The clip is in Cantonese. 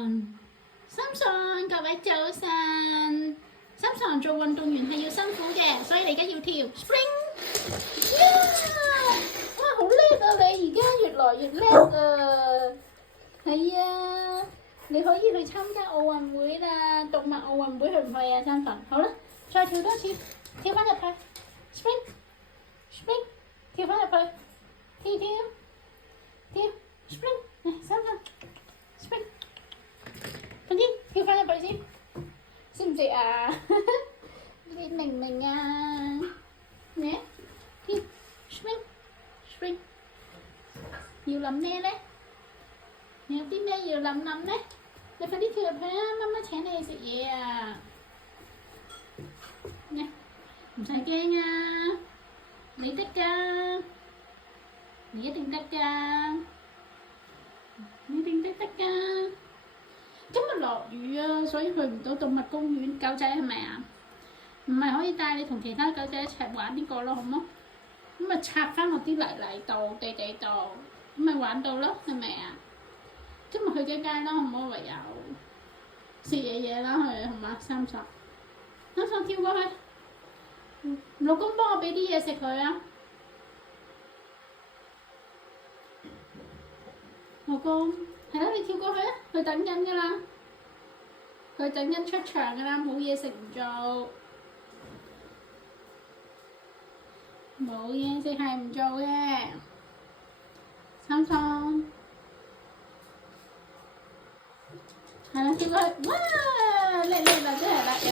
Samson，各位早晨。Samson 做運動員係要辛苦嘅，所以你而家要跳 spring。哇，好叻啊！你而家越來越叻啊！係啊，你可以去參加奧運會啦，動物奧運會去唔去啊？Samson，好啦，再跳多次，跳翻入去 spring，spring， 跳翻入去，跳 spring， 嚟Samson，spring。快啲跳翻入去先，識唔識啊？你明唔明啊？咩？跳 spring，要諗咩咧？有啲咩要諗咧？你快啲跳入去啊！媽媽請你去食嘢啊！咩？唔使驚啊！你得㗎，你一定得㗎，你一定得㗎。今日落雨啊，所以去唔到動物公園。狗仔係咪啊？唔係可以帶你同其他狗仔一齊玩呢個咯，好冇？咁咪插翻落啲泥度、地度，咁咪玩到咯，係咪啊？今日去咗街啦，好唔好？唯有食嘢啦，去係嘛？30，跳過去。老公幫我俾啲嘢食佢啊！老公，係啦，你跳過去啊！佢等緊㗎啦，佢等緊出場㗎啦，冇嘢食唔做，冇嘢食係唔做嘅。Samson，係啦，跳過去，哇！叻啦，真係叻，有